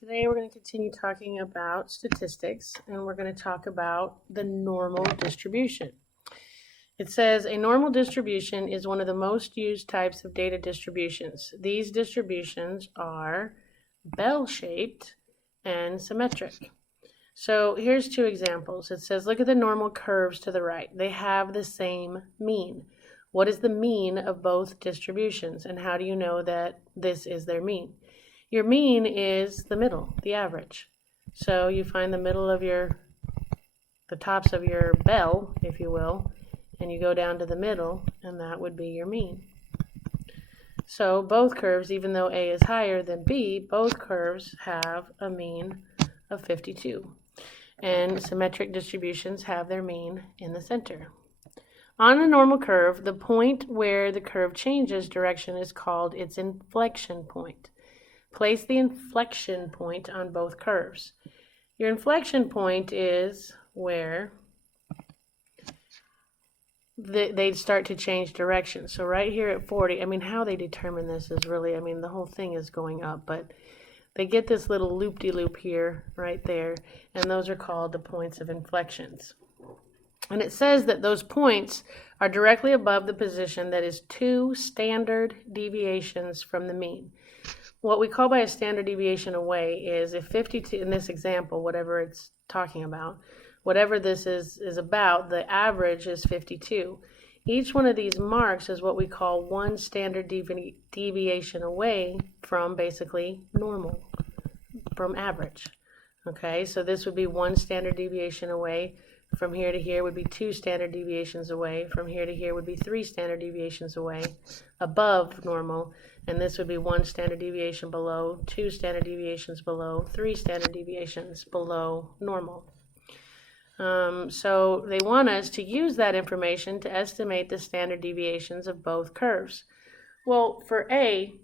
Today we're going to continue talking about statistics, and we're going to talk about the normal distribution. It says a normal distribution is one of the most used types of data distributions. These distributions are bell-shaped and symmetric. So here's two examples. It says look at the normal curves to the right. They have the same mean. What is the mean of both distributions, and how do you know that this is their mean? Your mean is the middle, the average. So you find the middle of the tops of your bell, if you will, and you go down to the middle, and that would be your mean. So both curves, even though A is higher than B, both curves have a mean of 52. And symmetric distributions have their mean in the center. On a normal curve, the point where the curve changes direction is called its inflection point. Place the inflection point on both curves. Your inflection point is where they start to change direction. So right here at 40, how they determine this is really, the whole thing is going up, but they get this little loop-de-loop here, right there, and those are called the points of inflections. And it says that those points are directly above the position that is 2 standard deviations from the mean. What we call by a standard deviation away is if 52, in this example, whatever it's talking about, whatever this is about, the average is 52. Each one of these marks is what we call one standard deviation away from basically normal, from average. Okay, so this would be one standard deviation away. From here to here would be 2 standard deviations away. From here to here would be 3 standard deviations away above normal. And this would be 1 standard deviation below, 2 standard deviations below, 3 standard deviations below normal. So they want us to use that information to estimate the standard deviations of both curves. Well, for A,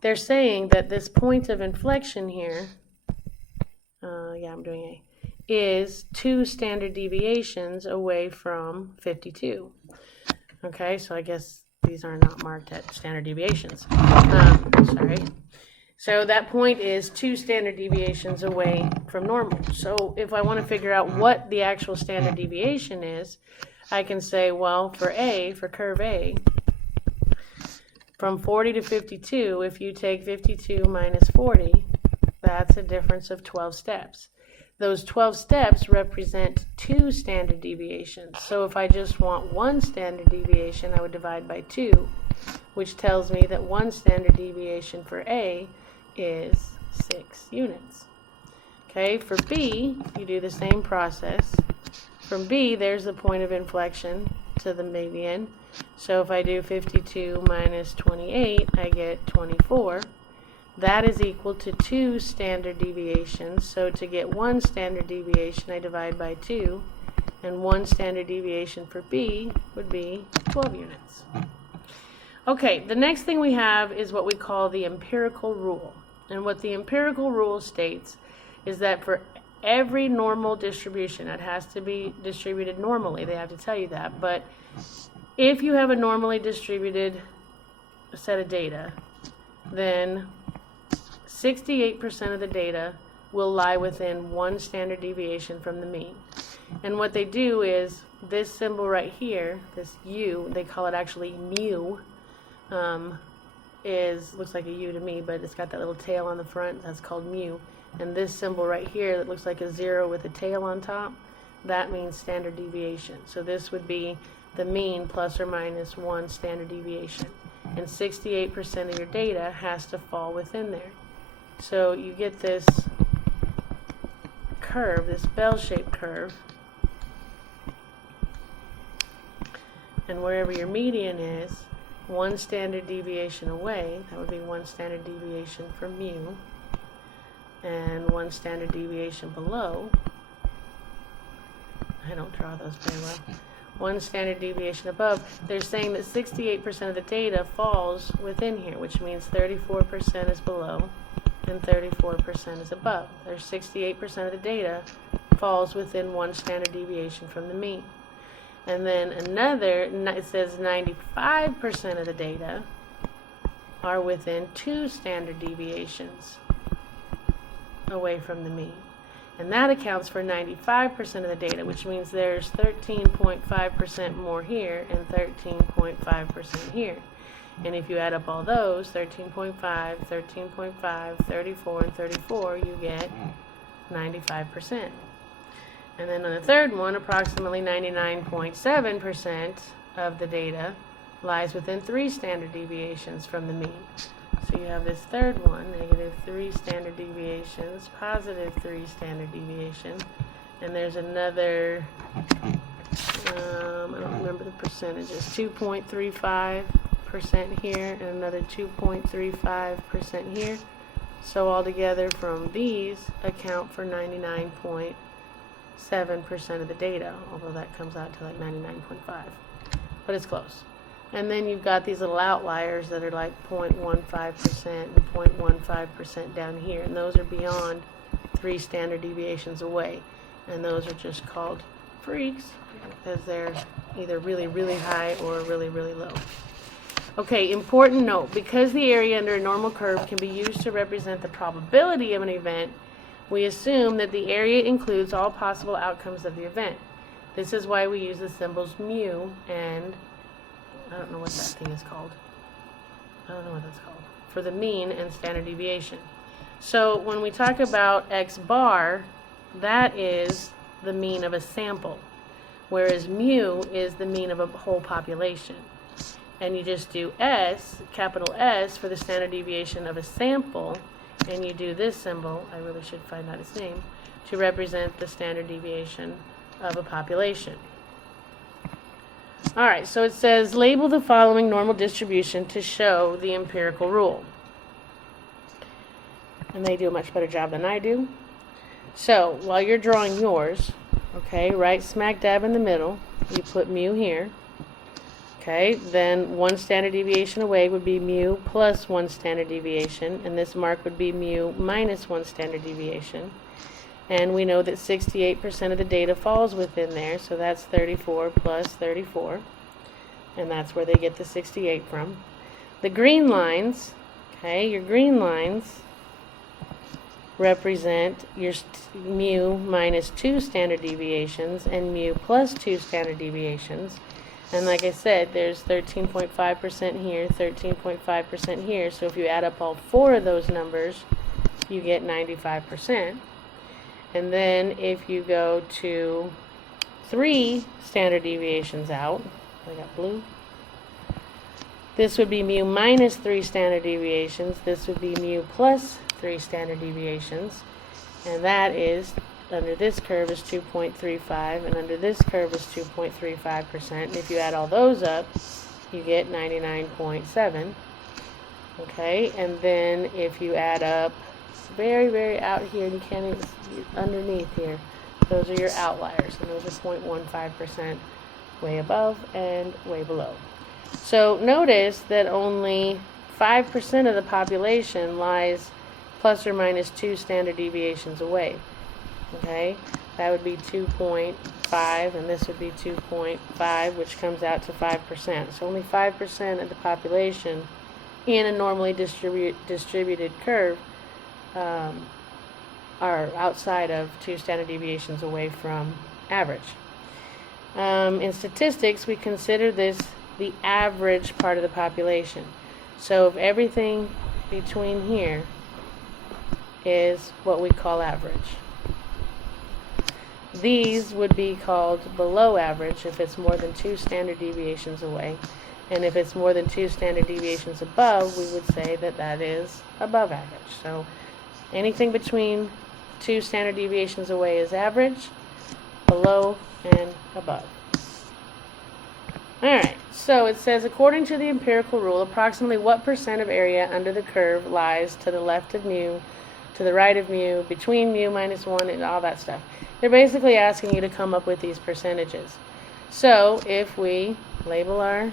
they're saying that this point of inflection here, I'm doing A, is 2 standard deviations away from 52. Okay, so I guess these are not marked at standard deviations. So that point is 2 standard deviations away from normal. So if I want to figure out what the actual standard deviation is, I can say, well, for A, for curve A, from 40 to 52, if you take 52 minus 40, that's a difference of 12 steps. Those 12 steps represent 2 standard deviations. So if I just want 1 standard deviation, I would divide by 2, which tells me that 1 standard deviation for A is 6 units. Okay, for B, you do the same process. From B, there's the point of inflection to the median. So if I do 52 minus 28, I get 24. That is equal to 2 standard deviations. So to get 1 standard deviation, I divide by 2. And 1 standard deviation for B would be 12 units. Okay, the next thing we have is what we call the empirical rule. And what the empirical rule states is that for every normal distribution, it has to be distributed normally. They have to tell you that. But if you have a normally distributed set of data, then 68% of the data will lie within 1 standard deviation from the mean. And what they do is this symbol right here, this U, they call it actually mu, looks like a U to me, but it's got that little tail on the front. That's called mu. And this symbol right here that looks like a 0 with a tail on top, that means standard deviation. So this would be the mean plus or minus 1 standard deviation. And 68% of your data has to fall within there. So you get this curve, this bell-shaped curve, and wherever your median is, 1 standard deviation away, that would be 1 standard deviation from mu, and 1 standard deviation below, I don't draw those very well, 1 standard deviation above. They're saying that 68% of the data falls within here, which means 34% is below and 34% is above. There's 68% of the data falls within 1 standard deviation from the mean. And then another, it says 95% of the data are within 2 standard deviations away from the mean. And that accounts for 95% of the data, which means there's 13.5% more here and 13.5% here. And if you add up all those, 13.5, 13.5, 34, and 34, you get 95%. And then on the third one, approximately 99.7% of the data lies within 3 standard deviations from the mean. So you have this third one, -3 standard deviations, +3 standard deviation, and there's another, I don't remember the percentages, 2.35% here, and another 2.35% here. So altogether from these account for 99.7% of the data, although that comes out to like 99.5, but it's close. And then you've got these little outliers that are like 0.15% and 0.15% down here, and those are beyond 3 standard deviations away, and those are just called freaks because they're either really, really high or really, really low. Okay, important note, because the area under a normal curve can be used to represent the probability of an event, we assume that the area includes all possible outcomes of the event. This is why we use the symbols mu and, I don't know what that thing is called. I don't know what that's called. For the mean and standard deviation. So when we talk about x bar, that is the mean of a sample, whereas mu is the mean of a whole population. And you just do S, capital S, for the standard deviation of a sample, and you do this symbol, I really should find out its name, to represent the standard deviation of a population. Alright, so it says, label the following normal distribution to show the empirical rule. And they do a much better job than I do. So, while you're drawing yours, okay, right smack dab in the middle, you put mu here. Okay, then 1 standard deviation away would be mu plus 1 standard deviation, and this mark would be mu minus 1 standard deviation. And we know that 68% of the data falls within there, so that's 34 plus 34, and that's where they get the 68 from. The green lines, okay, your green lines represent your mu minus 2 standard deviations and mu plus 2 standard deviations. And like I said, there's 13.5% here, 13.5% here. So if you add up all 4 of those numbers, you get 95%. And then if you go to 3 standard deviations out, I got blue. This would be mu minus 3 standard deviations. This would be mu plus 3 standard deviations. And that is, under this curve is 2.35, and under this curve is 2.35%. And if you add all those up, you get 99.7. Okay, and then if you add up very, very out here, you can't even see underneath here, those are your outliers, and those are 0.15% way above and way below. So notice that only 5% of the population lies plus or minus 2 standard deviations away. Okay, that would be 2.5, and this would be 2.5, which comes out to 5%. So only 5% of the population in a normally distributed curve are outside of 2 standard deviations away from average. In statistics, we consider this the average part of the population. So if everything between here is what we call average. These would be called below average if it's more than 2 standard deviations away. And if it's more than 2 standard deviations above, we would say that that is above average. So anything between 2 standard deviations away is average, below and above. Alright, so it says, according to the empirical rule, approximately what percent of area under the curve lies to the left of mu, to the right of mu, between mu minus 1, and all that stuff. They're basically asking you to come up with these percentages. So if we label our,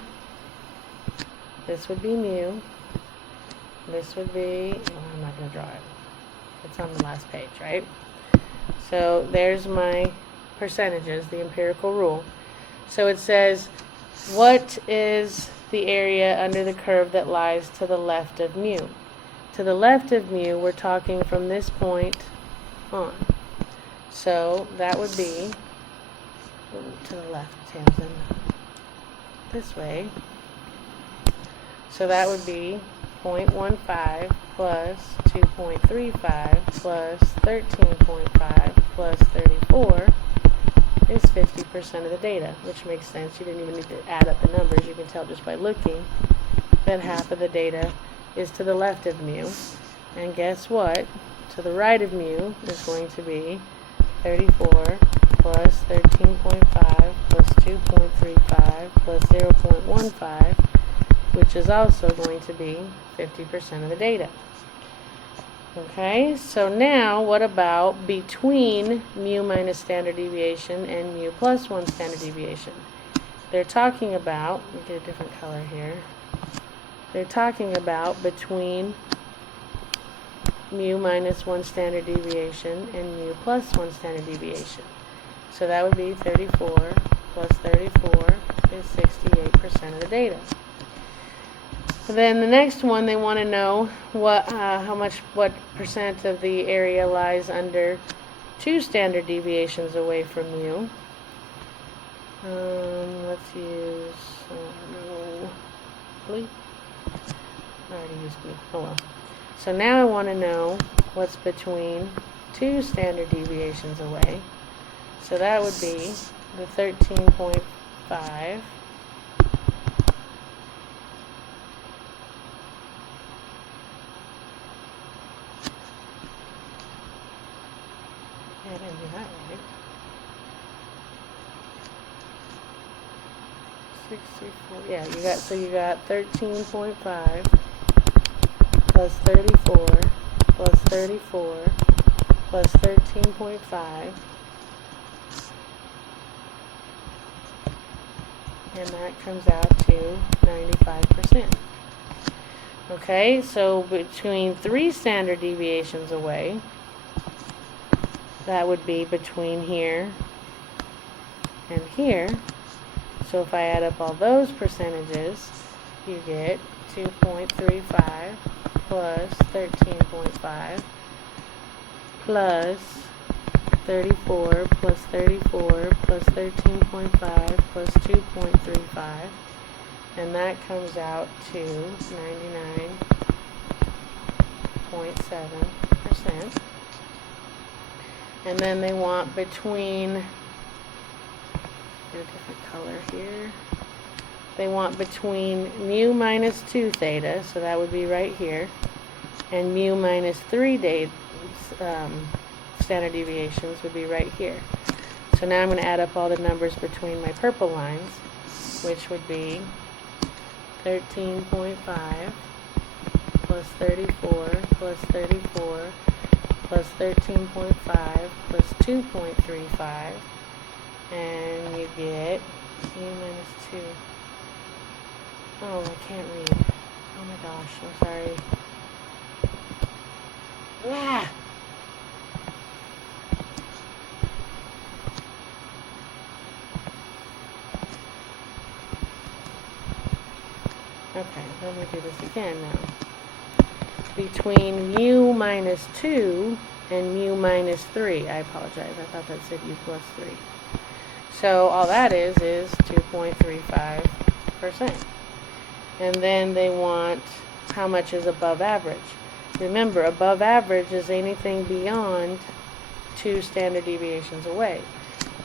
this would be mu, this would be, I'm not going to draw it. It's on the last page, right? So there's my percentages, the empirical rule. So it says, what is the area under the curve that lies to the left of mu? To the left of mu, we're talking from this point on. So that would be to the left, Tamsin. This way. So that would be 0.15 plus 2.35 plus 13.5 plus 34 is 50% of the data, which makes sense. You didn't even need to add up the numbers. You can tell just by looking that half of the data is to the left of mu. And guess what? To the right of mu is going to be 34 plus 13.5 plus 2.35 plus 0.15, which is also going to be 50% of the data. Okay, so now what about between mu minus standard deviation and mu plus 1 standard deviation? They're talking about, let me get a different color here. They're talking about between mu minus 1 standard deviation and mu plus 1 standard deviation. So that would be 34 plus 34 is 68% of the data. Then the next one, they want to know what percent of the area lies under 2 standard deviations away from mu. Let's use, blue. I already used blue. Oh well. So now I want to know what's between 2 standard deviations away. So that would be the 13.5. I didn't do that right. 64. Yeah, you got 13.5 plus 34 plus 34 plus 13.5, and that comes out to 95%. Okay, so between 3 standard deviations away, that would be between here and here. So if I add up all those percentages, you get 2.35 plus 13.5 plus 34 plus 34 plus 13.5 plus 2.35, and that comes out to 99.7%. And then they want between, a different color here, they want between mu minus 2 theta, so that would be right here, and mu minus 3 standard deviations would be right here. So now I'm going to add up all the numbers between my purple lines, which would be 13.5 plus 34 plus 34 plus 13.5 plus 2.35, and you get mu minus 2. Oh, I can't read. Oh my gosh, I'm sorry. Ah! Okay, let me do this again now. Between mu minus 2 and mu minus 3. I apologize, I thought that said u plus 3. So all that is 2.35%. And then they want how much is above average. Remember, above average is anything beyond 2 standard deviations away.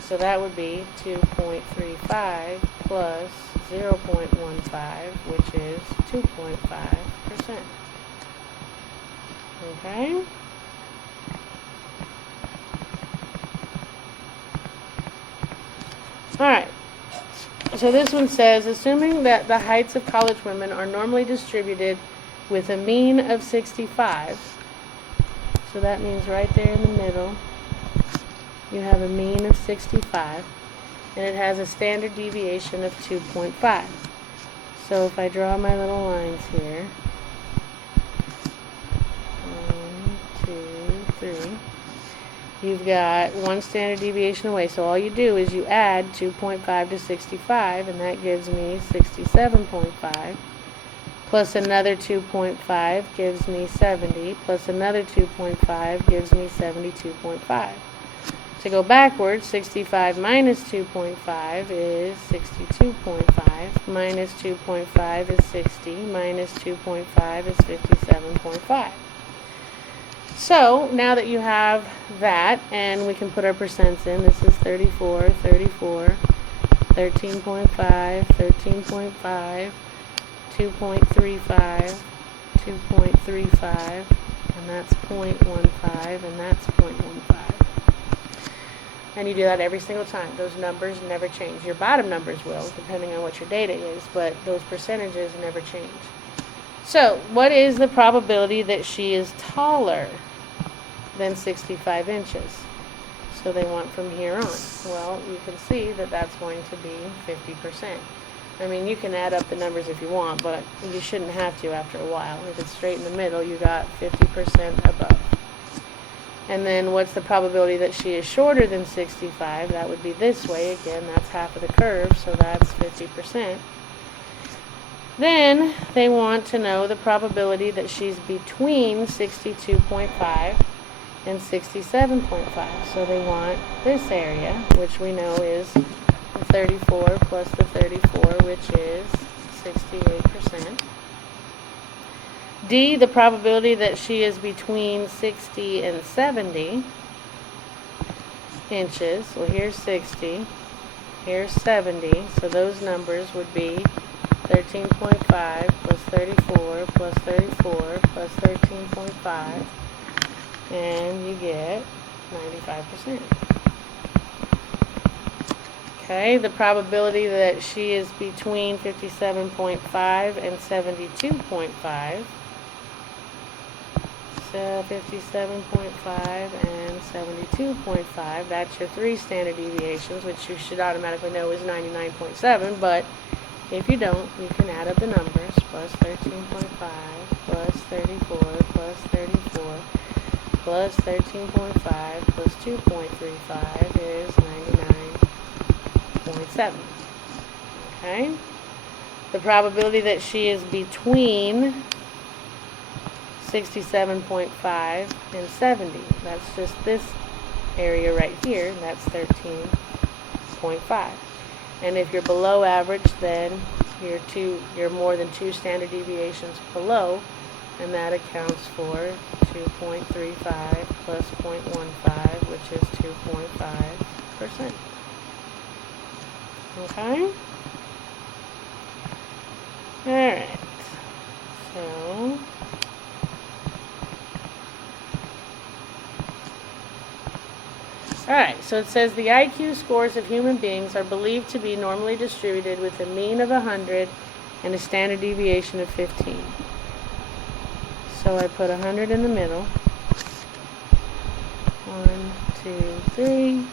So that would be 2.35 plus 0.15, which is 2.5%. Okay? Alright. So this one says, assuming that the heights of college women are normally distributed with a mean of 65, so that means right there in the middle, you have a mean of 65, and it has a standard deviation of 2.5. So if I draw my little lines here, 1, 2, 3, you've got 1 standard deviation away. So all you do is you add 2.5 to 65, and that gives me 67.5 plus another 2.5 gives me 70, plus another 2.5 gives me 72.5. To go backwards, 65 minus 2.5 is 62.5, minus 2.5 is 60, minus 2.5 is 57.5. So, now that you have that, and we can put our percents in, this is 34, 34, 13.5, 13.5, 2.35, 2.35, and that's 0.15, and that's 0.15. And you do that every single time. Those numbers never change. Your bottom numbers will, depending on what your data is, but those percentages never change. So, what is the probability that she is taller than 65 inches? So they want from here on. Well, you can see that that's going to be 50%. I mean, you can add up the numbers if you want, but you shouldn't have to after a while. If it's straight in the middle, you got 50% above. And then what's the probability that she is shorter than 65? That would be this way. Again, that's half of the curve, so that's 50%. Then they want to know the probability that she's between 62.5 and 67.5. So they want this area, which we know is the 34 plus the 34, which is 68%. D, the probability that she is between 60 and 70 inches. Well, here's 60, here's 70, so those numbers would be 13.5 plus 34 plus 34 plus 13.5, and you get 95%. Okay, the probability that she is between 57.5 and 72.5. So 57.5 and 72.5, that's your 3 standard deviations, which you should automatically know is 99.7, but if you don't, you can add up the numbers. Plus 13.5, plus 34, plus 34, plus 13.5, plus 2.35 is 99.7. Okay? The probability that she is between 67.5 and 70. That's just this area right here. That's 13.5. And if you're below average, then you're more than 2 standard deviations below, and that accounts for 2.35 plus 0.15, which is 2.5%. Okay? Alright. So Alright, so it says the IQ scores of human beings are believed to be normally distributed with a mean of 100 and a standard deviation of 15. So I put 100 in the middle. 1, 2, 3. 1,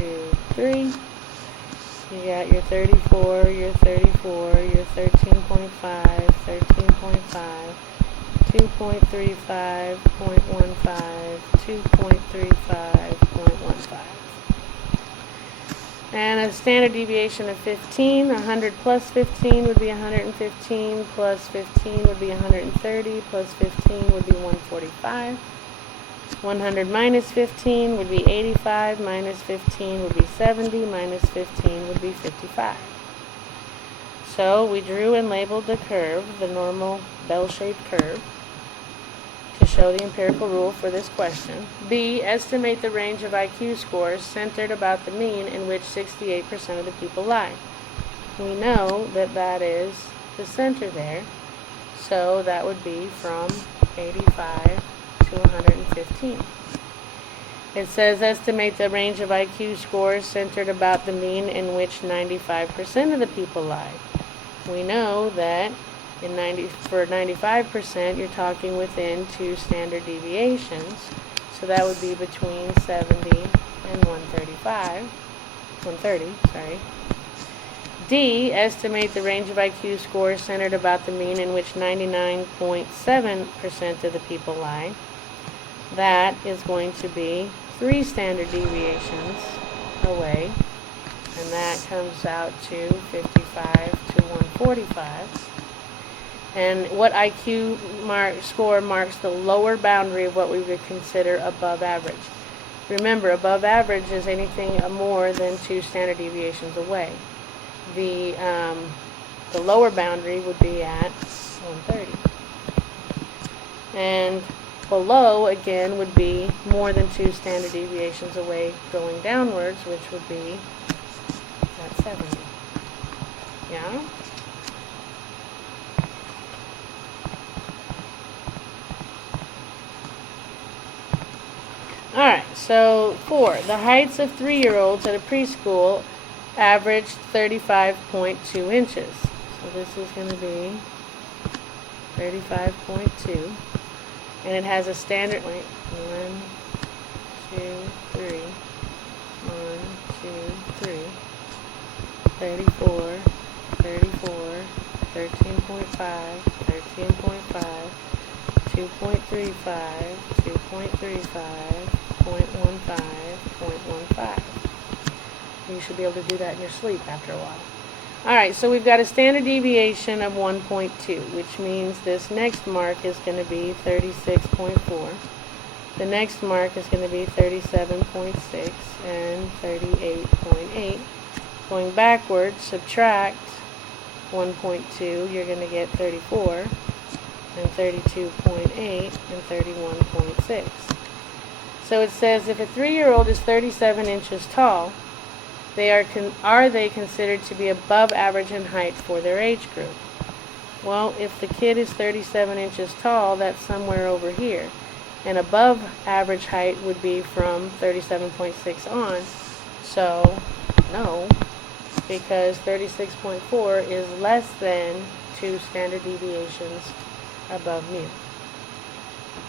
2, 3. You got your 34, your 34, your 13.5, 13.5. 2.35, 0.15, 2.35, 0.15. And a standard deviation of 15. 100 plus 15 would be 115, plus 15 would be 130, plus 15 would be 145. 100 minus 15 would be 85, minus 15 would be 70, minus 15 would be 55. So we drew and labeled the curve, the normal bell-shaped curve, to show the empirical rule for this question. B, estimate the range of IQ scores centered about the mean in which 68% of the people lie. We know that that is the center there, so that would be from 85 to 115. It says estimate the range of IQ scores centered about the mean in which 95% of the people lie. We know that for 95%, you're talking within 2 standard deviations. So that would be between 70 and 130, sorry. D, estimate the range of IQ scores centered about the mean in which 99.7% of the people lie. That is going to be 3 standard deviations away, and that comes out to 55 to 145. And what IQ score marks the lower boundary of what we would consider above average. Remember, above average is anything more than 2 standard deviations away. The lower boundary would be at 130. And below, again, would be more than 2 standard deviations away going downwards, which would be at 70. Yeah? Alright, so 4. The heights of 3-year-olds at a preschool averaged 35.2 inches. So this is going to be 35.2. And it has a standard, wait, 1, 2, 3, 1, 2, 3, 34, 34, 13.5, 13.5, 2.35, 2.35, 0.15, 0.15. You should be able to do that in your sleep after a while. Alright, so we've got a standard deviation of 1.2, which means this next mark is going to be 36.4. The next mark is going to be 37.6 and 38.8. Going backwards, subtract 1.2, you're going to get 34, and 32.8, and 31.6. So it says if a 3-year-old is 37 inches tall, are they considered to be above average in height for their age group? Well, if the kid is 37 inches tall, that's somewhere over here. And above average height would be from 37.6 on. So, no, because 36.4 is less than 2 standard deviations above mu.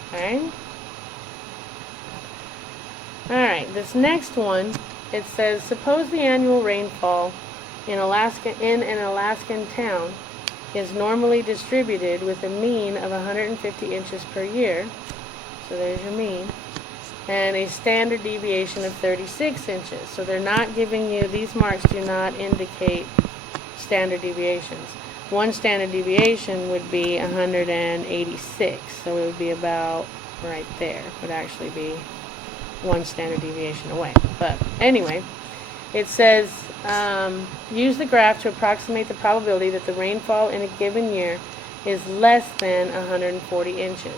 Okay? Alright, this next one, it says, suppose the annual rainfall in an Alaskan town is normally distributed with a mean of 150 inches per year. So there's your mean. And a standard deviation of 36 inches. So they're not giving you, these marks do not indicate standard deviations. One standard deviation would be 186. So it would be about right there. It would actually be 1 standard deviation away. But anyway, it says use the graph to approximate the probability that the rainfall in a given year is less than 140 inches.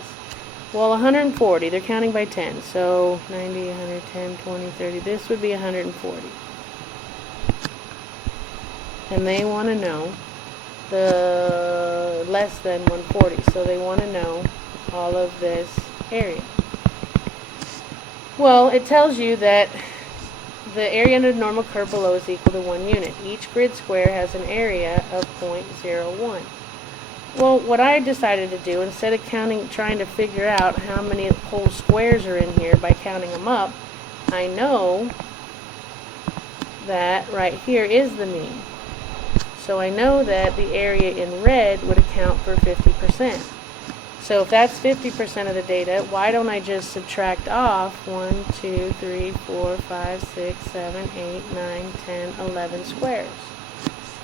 Well, 140, they're counting by 10. So 90, 110, 20, 30. This would be 140. And they want to know the less than 140. So they want to know all of this area. Well, it tells you that the area under the normal curve below is equal to 1 unit. Each grid square has an area of 0.01. Well, what I decided to do, instead of trying to figure out how many whole squares are in here by counting them up, I know that right here is the mean. So I know that the area in red would account for 50%. So if that's 50% of the data, why don't I just subtract off 1, 2, 3, 4, 5, 6, 7, 8, 9, 10, 11 squares.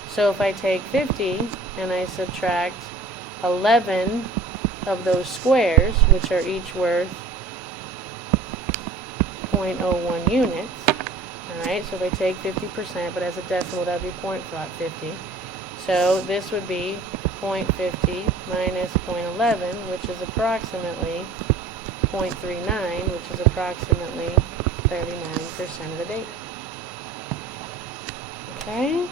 So if I take 50 and I subtract 11 of those squares, which are each worth 0.01 units, alright, so if I take 50%, but as a decimal that would be 0.50. So this would be 0.50 minus 0.11, which is approximately 0.39, which is approximately 39% of the data. Okay?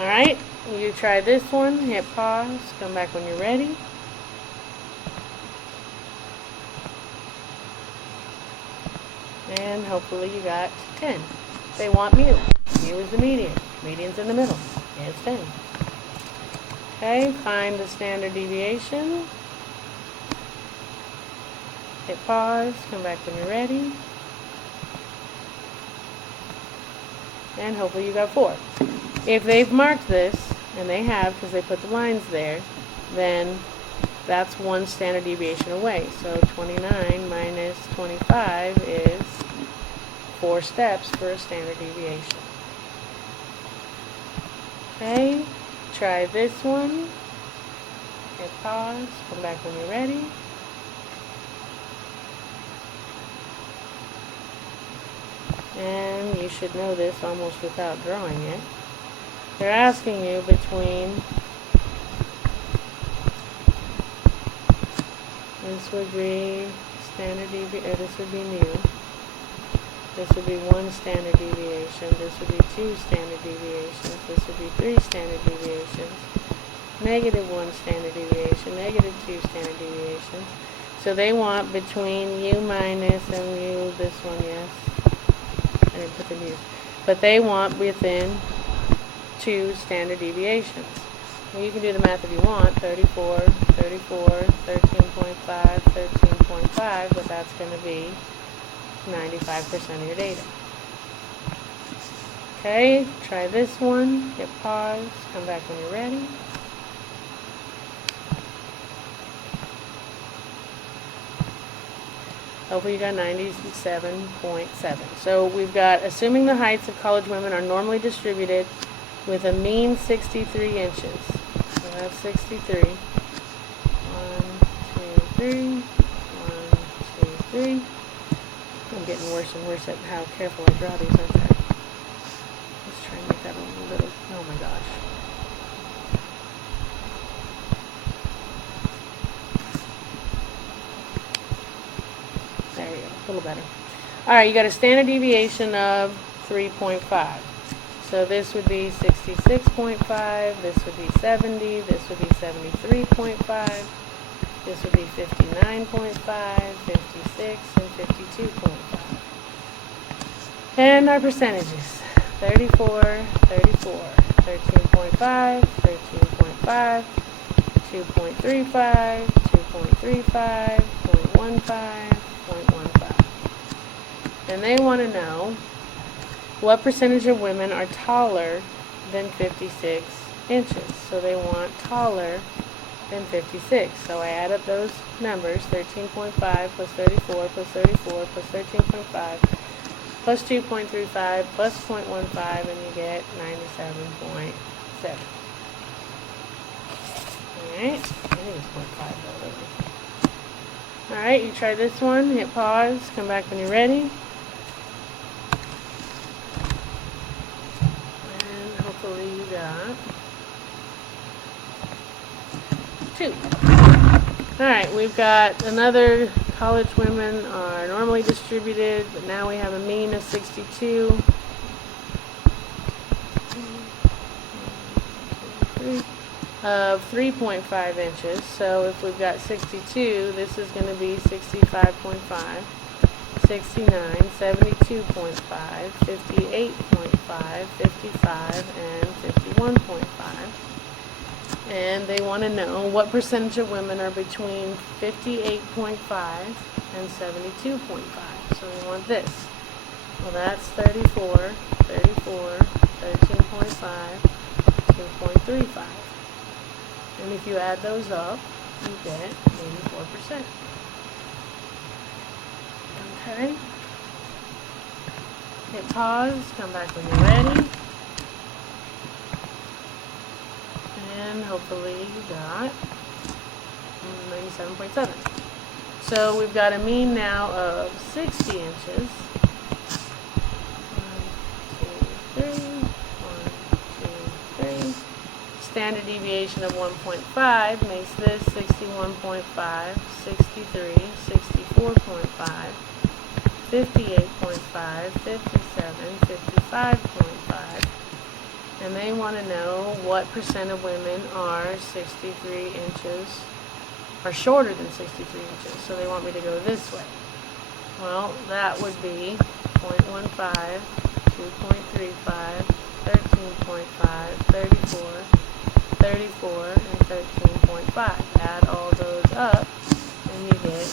Alright, you try this one, hit pause, come back when you're ready. And hopefully you got 10. They want mu. Mu is the median. Median's in the middle. It's 10. Okay, find the standard deviation. Hit pause, come back when you're ready. And hopefully you got 4. If they've marked this, and they have because they put the lines there, then that's 1 standard deviation away. So 29 minus 25 is 4 steps for a standard deviation. Okay, try this one. Hit pause, come back when you're ready. And you should know this almost without drawing it. They're asking you between, this would be standard deviation, this would be mu. This would be 1 standard deviation. This would be 2 standard deviations. This would be 3 standard deviations. -1 standard deviation. -2 standard deviations. So they want between u minus and mu, this one, yes. I didn't put the mu's. But they want within 2 standard deviations. Well, you can do the math if you want. 34, 34, 13.5, 13.5, but that's going to be 95% of your data. Okay, try this one. Hit pause. Come back when you're ready. Hopefully you got 97.7. So we've got, assuming the heights of college women are normally distributed with a mean 63 inches. So that's 63. 1, 2, 3. 1, 2, 3. I'm getting worse and worse at how careful I draw these, aren't I? Let's try and make that a little, oh my gosh. There you go, a little better. Alright, you got a standard deviation of 3.5. So this would be 66.5, this would be 70, this would be 73.5, this would be 59.5, 56, and 52.5. And our percentages. 34, 34, 13.5, 13.5, 2.35, 2.35, 0.15, 0.15. And they want to know what percentage of women are taller than 56 inches. So they want taller than 56. So I add up those numbers, 13.5 plus 34 plus 34 plus 13.5 plus 2.35 plus 0.15, and you get 97.7. Alright, I think it's 0.5 though. Alright, you try this one, hit pause, come back when you're ready. And hopefully you got 2. Alright, we've got another college women are normally distributed, but now we have a mean of 62. Of 3.5 inches. So if we've got 62, this is going to be 65.5, 69, 72.5, 58.5, 55, and 51.5. And they want to know what percentage of women are between 58.5 and 72.5. So we want this. Well, that's 34, 34, 13.5, 2.35. And if you add those up, you get 84%. Okay. Hit pause, come back when you're ready. And hopefully you got 97.7. So we've got a mean now of 60 inches. 1, 2, 3. 1, 2, 3. Standard deviation of 1.5 makes this 61.5, 63, 64.5, 58.5, 57, 55.5. And they want to know what percent of women are 63 inches, are shorter than 63 inches. So they want me to go this way. Well, that would be 0.15, 2.35, 13.5, 34, 34, and 13.5. Add all those up, and you get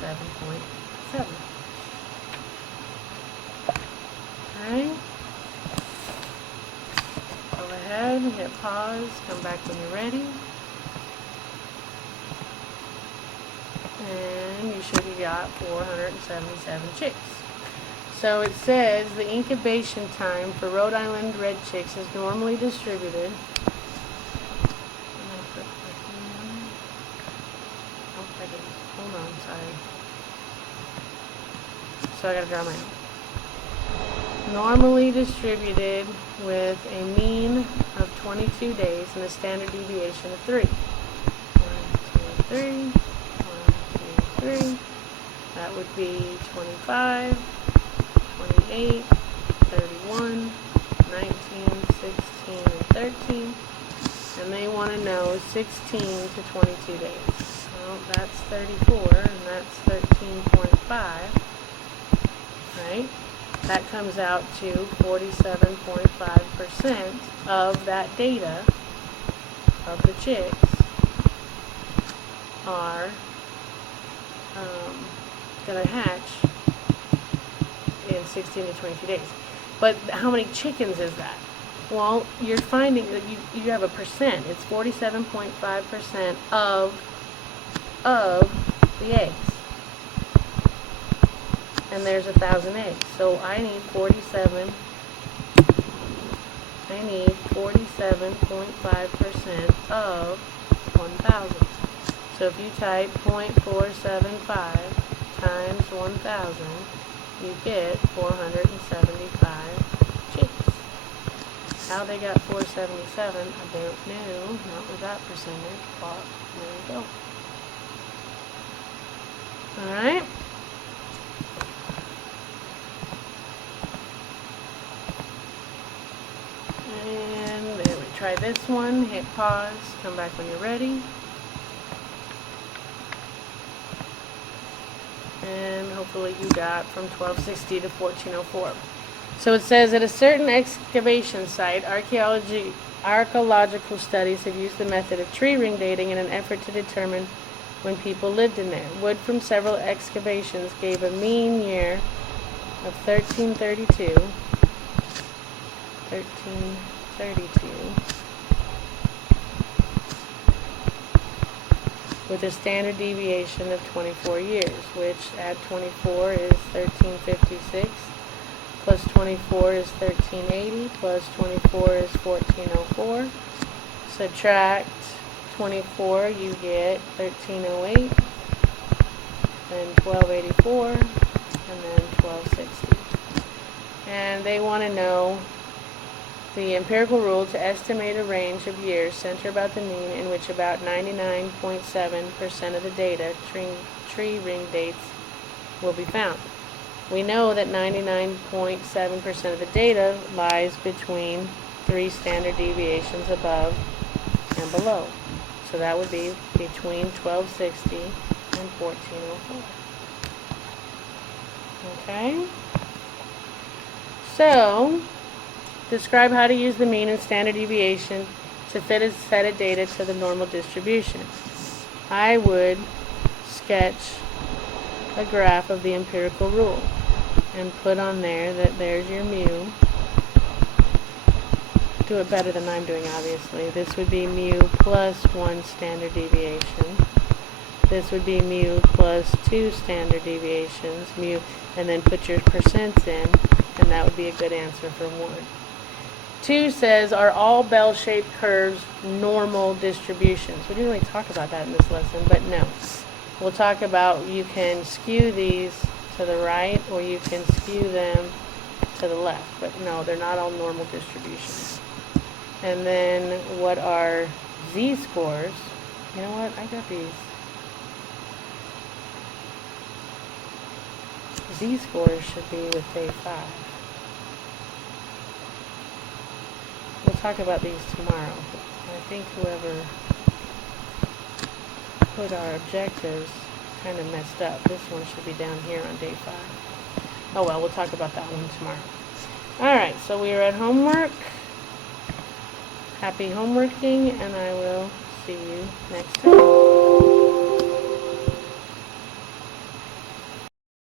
97.7. Alright. Go ahead, hit pause, come back when you're ready. And you should have got 477 chicks. So it says the incubation time for Rhode Island red chicks is normally distributed So I gotta draw my own. Normally distributed with a mean of 22 days and a standard deviation of 3. 1, 2, 3. 1, 2, 3. That would be 25, 28, 31, 19, 16, and 13. And they want to know 16 to 22 days. Well, that's 34, and that's 13.5, right? That comes out to 47.5% of that data of the chicks are going to hatch in 16 to 22 days. But how many chickens is that? Well, you're finding that you have a percent. It's 47.5% of the eggs. And there's 1,000 eggs. So I need 47.5% of 1,000. So if you type 0.475 times 1,000, you get 475 chicks. How they got 477, I don't know. Not with that percentage, but there you go. Alright. And there we try this one. Hit pause. Come back when you're ready. And hopefully you got from 1260 to 1404. So it says, at a certain excavation site, archaeological studies have used the method of tree ring dating in an effort to determine when people lived in there. Wood from several excavations gave a mean year of 1332, with a standard deviation of 24 years, which add 24 is 1356, plus 24 is 1380, plus 24 is 1404. Subtract 24, you get 1308, then 1284, and then 1260. And they want to know the empirical rule to estimate a range of years center about the mean in which about 99.7% of the data, tree ring dates, will be found. We know that 99.7% of the data lies between 3 standard deviations above and below. So that would be between 1260 and 1404. Okay? So, describe how to use the mean and standard deviation to fit a set of data to the normal distribution. I would sketch a graph of the empirical rule and put on there that there's your mu. Do it better than I'm doing, obviously. This would be mu plus 1 standard deviation. This would be mu plus 2 standard deviations, mu, and then put your percents in, and that would be a good answer for 1. 2 says, are all bell-shaped curves normal distributions? We didn't really talk about that in this lesson, but no. We'll talk about you can skew these to the right or you can skew them to the left, but no, they're not all normal distributions. And then what are z-scores? You know what? I got these. Z-scores should be with day 5. We'll talk about these tomorrow. I think whoever put our objectives kind of messed up. This one should be down here on day 5. Oh well, we'll talk about that one tomorrow. Alright, so we are at homework. Happy homeworking, and I will see you next time.